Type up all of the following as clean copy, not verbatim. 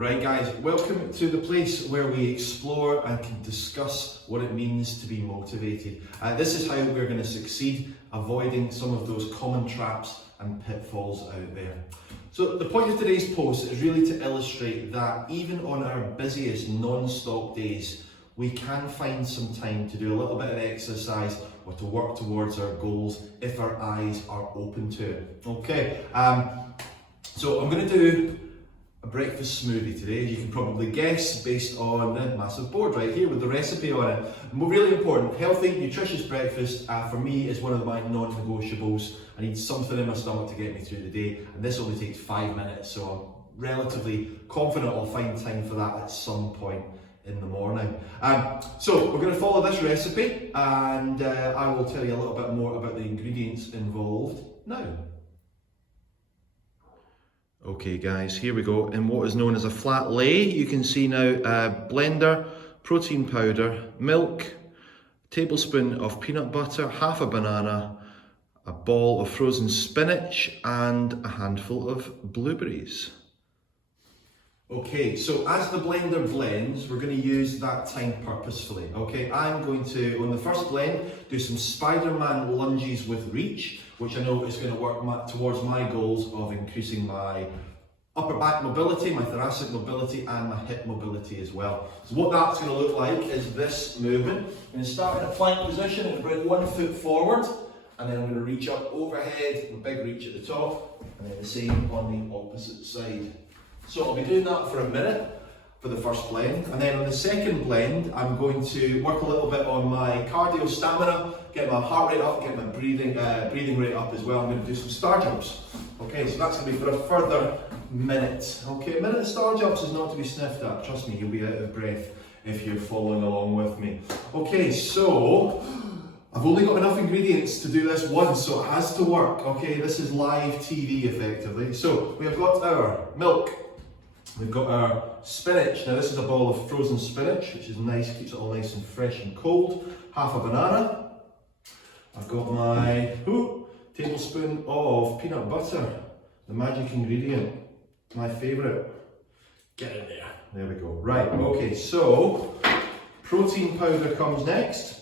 Right guys, welcome to the place where we explore and can discuss what it means to be motivated. This is how we're going to succeed, avoiding some of those common traps and pitfalls out there. So the point of today's post is really to illustrate that even on our busiest non-stop days, we can find some time to do a little bit of exercise or to work towards our goals if our eyes are open to it. Okay, so I'm going to do a breakfast smoothie today, as you can probably guess, based on the massive board right here with the recipe on it. And really important, healthy, nutritious breakfast for me is one of my non-negotiables. I need something in my stomach to get me through the day, and this only takes 5 minutes, so I'm relatively confident I'll find time for that at some point in the morning. So we're going to follow this recipe, and I will tell you a little bit more about the ingredients involved now. Okay guys, here we go. In what is known as a flat lay, you can see now blender, protein powder, milk, tablespoon of peanut butter, half a banana, a ball of frozen spinach, and a handful of blueberries. Okay, so as the blender blends, we're going to use that time purposefully. Okay, I'm going to, on the first blend, do some Spider-Man lunges with reach, which I know is going to work towards my goals of increasing my upper back mobility, my thoracic mobility, and my hip mobility as well. So what that's going to look like is this movement. I'm going to start in a plank position and bring 1 foot forward, and then I'm going to reach up overhead, with a big reach at the top, and then the same on the opposite side. So I'll be doing that for a minute for the first blend, and then on the second blend I'm going to work a little bit on my cardio stamina, get my heart rate up, get my breathing rate up as well. I'm going to do some star jumps. Okay, so that's going to be for a further minute. Okay, a minute of star jumps is not to be sniffed at. Trust me, you'll be out of breath if you're following along with me. Okay, so I've only got enough ingredients to do this once, so it has to work. Okay, this is live TV effectively. So we have got our milk. We've got our spinach. Now this is a ball of frozen spinach, which is nice, keeps it all nice and fresh and cold. Half a banana. I've got my tablespoon of peanut butter, the magic ingredient, my favourite. Get in there. There we go. Right, okay, so protein powder comes next,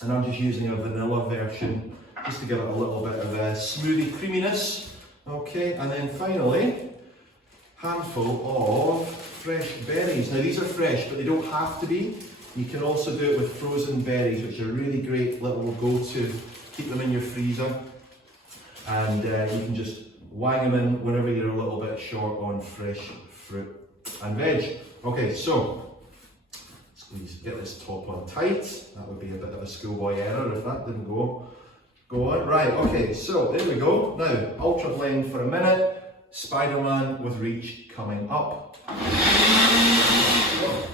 and I'm just using a vanilla version just to give it a little bit of a smoothie creaminess. Okay, and then finally, handful of fresh berries. Now these are fresh, but they don't have to be. You can also do it with frozen berries, which are a really great little go-to. Keep them in your freezer, and you can just wang them in whenever you're a little bit short on fresh fruit and veg. Okay, so squeeze, get this top on tight. That would be a bit of a schoolboy error if that didn't go on. Right, okay, so there we go. Now, ultra blend for a minute. Spider-Man with reach coming up. Whoa.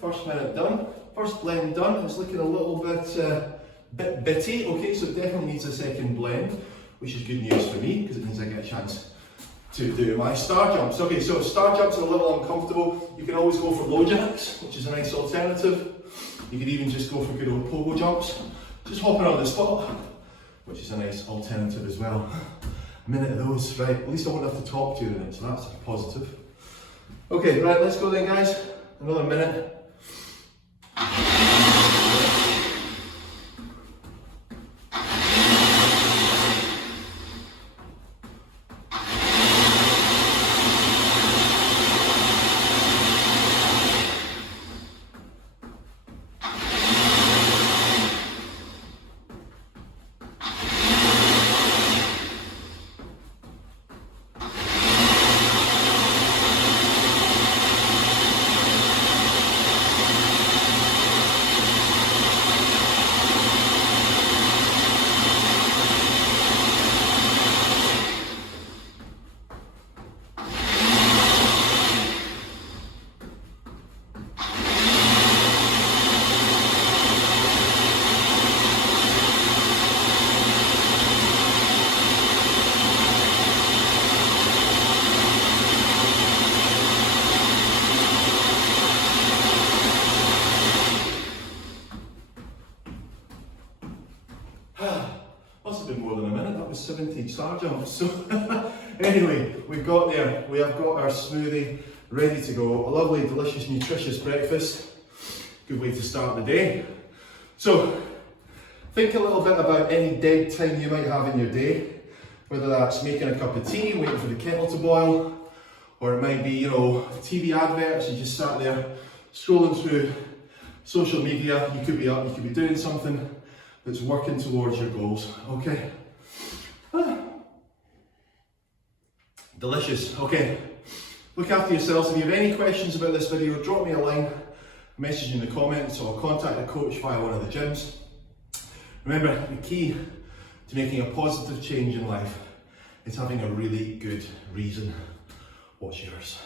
First minute done, first blend done. It's looking a little bit bitty, okay, so it definitely needs a second blend, which is good news for me because it means I get a chance to do my star jumps. Okay, so star jumps are a little uncomfortable. You can always go for low jacks, which is a nice alternative. You could even just go for good old pogo jumps, just hopping on the spot, which is a nice alternative as well. A minute of those, right, at least I won't have to talk to you in it, so that's a positive. Okay, right, let's go then guys, another minute. star jumps. So anyway, we have got our smoothie ready to go. A lovely, delicious, nutritious breakfast. Good way to start the day. So think a little bit about any dead time you might have in your day, whether that's making a cup of tea, waiting for the kettle to boil, or it might be, you know, TV adverts. You just sat there scrolling through social media. You could be up, you could be doing something that's working towards your goals, okay? Delicious, okay. Look after yourselves. If you have any questions about this video, drop me a line, message in the comments, or contact a coach via one of the gyms. Remember, the key to making a positive change in life is having a really good reason. What's yours?